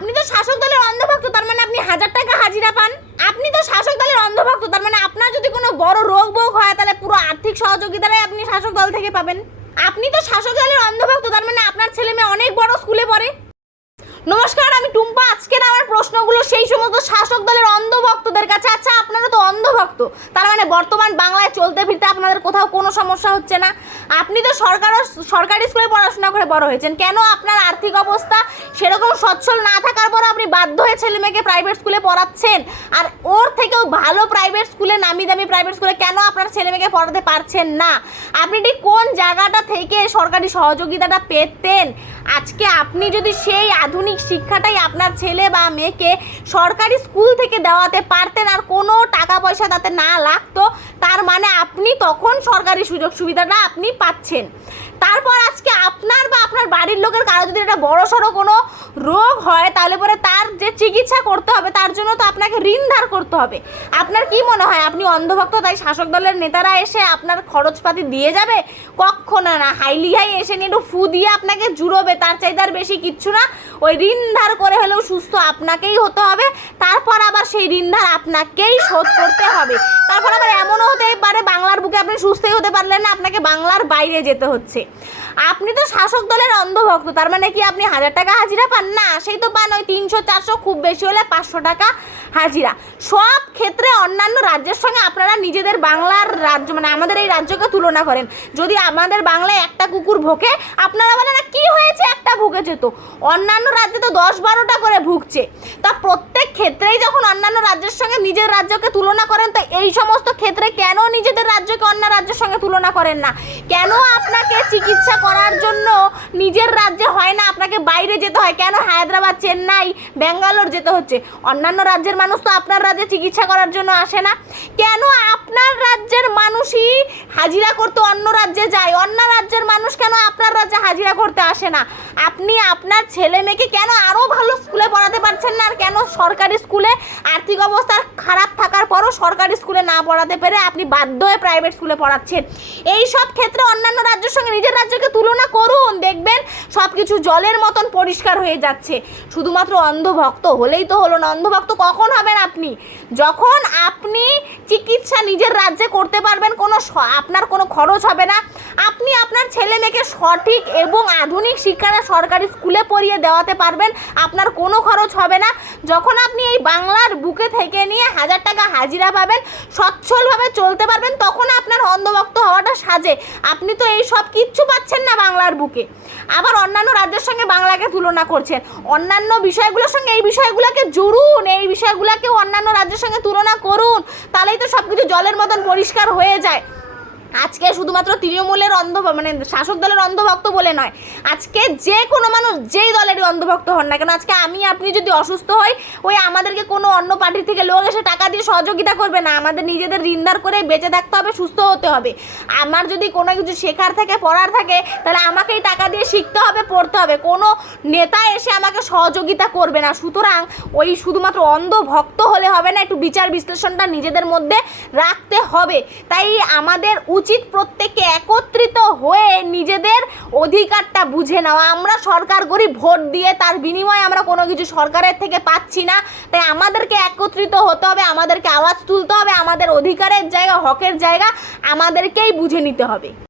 আপনি তো শাসক দলের অন্ধভক্ত, তার মানে আপনি 1000 টাকা হাজিরা পান। আপনি তো শাসক দলের অন্ধভক্ত, তার মানে আপনার যদি কোনো বড় রোগ বোগ হয় তাহলে পুরো আর্থিক সহযোগিতাটাই আপনি শাসক দল থেকে পাবেন। আপনি তো শাসক দলের অন্ধভক্ত, তার মানে আপনার ছেলে মেয়ে অনেক বড় স্কুলে পড়ে। নমস্কার, আমি টুম্পা। আজকের আমার প্রশ্নগুলো সেই সমস্ত শাসক দলের অন্ধভক্তদের কাছে। আচ্ছা, আপনারা তো অন্ধভক্ত, তার মানে বর্তমান বাংলায় চলতে ফিরতে আপনাদের কোথাও কোনো সমস্যা হচ্ছে না। আপনি তো সরকারি স্কুলে পড়াশোনা করে বড় হয়েছেন, কেন আপনার আর্থিক অবস্থা সেরকম সচ্ছল না থাকার পর আপনি বাধ্য হয়ে ছেলে মেয়েকে প্রাইভেট স্কুলে পড়াচ্ছেন? আর ওর থেকেও ভালো প্রাইভেট স্কুলে, নামি দামি প্রাইভেট স্কুলে কেন আপনার ছেলে মেয়েকে পড়াতে পারছেন না? আপনি ঠিক কোন জায়গাটা থেকে সরকারি সহযোগিতাটা পেতেন? আজকে আপনি যদি সেই আধুনিক শিক্ষাটাই আপনার ছেলে বা মেয়েকে সরকারি স্কুল থেকে দেওয়াতে পারতেন আর কোনো টাকা পয়সা তাতে না লাগতো, তার মানে আপনি তখন সরকারি সুযোগ সুবিধাটা আপনি পাচ্ছেন। তারপর আজকে আপনার বা আপনার বাড়ির লোকের কারো যদি একটা বড় সড়ো কোনো রোগ হয়, তাহলে পরে তার যে চিকিৎসা করতে হবে তার জন্য তো আপনাকে ঋণ ধার করতে হবে। আপনার কি মনে হয় আপনি অন্ধভক্ত তাই শাসক দলের নেতারা এসে আপনার খরচপাতি দিয়ে যাবে? কখনো না। হাইলি হাই এসে নিয়ে একটু ফু দিয়ে আপনাকে জুড়োবে, তার চাইতে আর বেশি কিচ্ছু না। ওই ঋণ ধার করে হলেও সুস্থ আপনাকেই হতে হবে, তারপর আবার সেই ঋণ ধার আপনাকেই শোধ করতে হবে। তারপর আবার এমনও হতেই পারে বাংলার বুকে আপনি সুস্থই হতে পারলেন না, আপনাকে বাংলার বাইরে যেতে হচ্ছে। আপনি তো শাসক দলের অন্ধভক্ত, তার মানে কি আপনি 1000 টাকা হাজিরা পান? না, সেই তো পান ওই 300-400, খুব বেশি হলে 500 টাকা হাজিরা। সব ক্ষেত্রে অন্যান্য রাজ্যের সঙ্গে আপনারা নিজেদের বাংলার রাজ্য মানে আমাদের এই রাজ্যকে তুলনা করেন। যদি আমাদের বাংলায় একটা কুকুর ভোগে, আপনারা বলেন না কি হয়েছে, একটা ভুগেছে। তো অন্যান্য রাজ্যে তো 10-12টা করে ভুগছে। তা প্রত্যেক ক্ষেত্রেই যখন অন্যান্য রাজ্যের সঙ্গে নিজের রাজ্যকে তুলনা করেন, তো এই সমস্ত ক্ষেত্রে কেন নিজেদের রাজ্যকে অন্য রাজ্যের সঙ্গে তুলনা করেন না? কেন আপনাকে চিকিৎসা করার জন্য নিজের রাজ্যে হয় না, আপনাকে বাইরে যেতে হয়? কেন হায়দ্রাবাদ, চেন্নাই, ব্যাঙ্গালোর যেতে হচ্ছে? অন্যান্য রাজ্যের মানুষ তো আপনার রাজ্যে চিকিৎসা করার জন্য আসে না। কেন আপনার রাজ্যের মানুষই হাজিরা করতে অন্য রাজ্যে যায়? অন্য রাজ্যের মানুষ কেন আপনার রাজ্যে হাজিরা করতে আসে না? আপনি আপনার ছেলে মেয়েকে কেন আরও ভালো স্কুলে পড়াতে পারছেন না? আর কেন সরকারি স্কুলে আর্থিক অবস্থা খারাপ থাকার পরও সরকারি স্কুলে না পড়াতে পেরে আপনি বাধ্য হয়ে প্রাইভেট স্কুলে পড়াচ্ছেন? এই সব ক্ষেত্রে অন্যান্য রাজ্যের সঙ্গে নিজের রাজ্যকে তুলনা করুন, দেখবেন সব কিছু জলের মতন পরিষ্কার হয়ে যাচ্ছে। শুধুমাত্র অন্ধভক্ত হলেই তো হলো না। অন্ধভক্ত কখন হবেন আপনি? যখন আপনি চিকিৎসা নিজের রাজ্যে করতে পারবেন, আপনার কোনো খরচ হবে না, আপনি আপনার ছেলে মেয়েকে সঠিক এবং আধুনিক শিক্ষাটা সরকারি স্কুলে পড়িয়ে দেওয়াতে পারবেন, আপনার কোনো খরচ হবে না। যখন আপনি এই বাংলার বুকে থেকে নিয়ে 1000 টাকা হাজিরা পাবেন, সচ্ছলভাবে চলতে পারবেন, তখন আপনার অন্ধভক্ত হওয়াটা সাজে। আপনি তো এই সব কিচ্ছু পাচ্ছেন না বাংলার বুকে, আবার অন্যান্য রাজ্যের সঙ্গে বাংলাকে তুলনা করছেন। অন্যান্য বিষয়গুলোর সঙ্গে এই বিষয়গুলোকে জুড়ুন, এই বিষয়গুলোকেও অন্যান্য রাজ্যের সঙ্গে তুলনা করুন, তাহলেই তো সব কিছু জলের মতন পরিষ্কার হয়ে যায়। আজকে শুধুমাত্র তৃণমূলের মানে শাসক দলের অন্ধভক্ত বলে নয়, আজকে যে কোনো মানুষ যেই দলেরই অন্ধভক্ত হন না কেন, আজকে আপনি যদি অসুস্থ হই, ওই আমাদেরকে কোনো অন্য পার্টি থেকে লোক এসে টাকা দিয়ে সহযোগিতা করবে না। আমাদের নিজেদের ঋণদার করে বেঁচে থাকতে হবে, সুস্থ হতে হবে। আমার যদি কোনো কিছু শেখার থাকে, পড়ার থাকে, তাহলে আমাকেই টাকা দিয়ে শিখতে হবে, পড়তে হবে। কোনো নেতা এসে আমাকে সহযোগিতা করবে না। সুতরাং ওই শুধুমাত্র অন্ধভক্ত হলে হবে না, একটু বিচার বিশ্লেষণটা নিজেদের মধ্যে রাখতে হবে। তাই আমাদের উচিত প্রত্যেককে একত্রিত হয়ে নিজেদের অধিকারটা বুঝে নেওয়া। আমরা সরকার করি ভোট দিয়ে, তার বিনিময়ে আমরা কোনো কিছু সরকারের থেকে পাচ্ছি না। তাই আমাদেরকে একত্রিত হতে হবে, আমাদেরকে আওয়াজ তুলতে হবে, আমাদের অধিকারের জায়গা, হকের জায়গা আমাদেরকেই বুঝে নিতে হবে।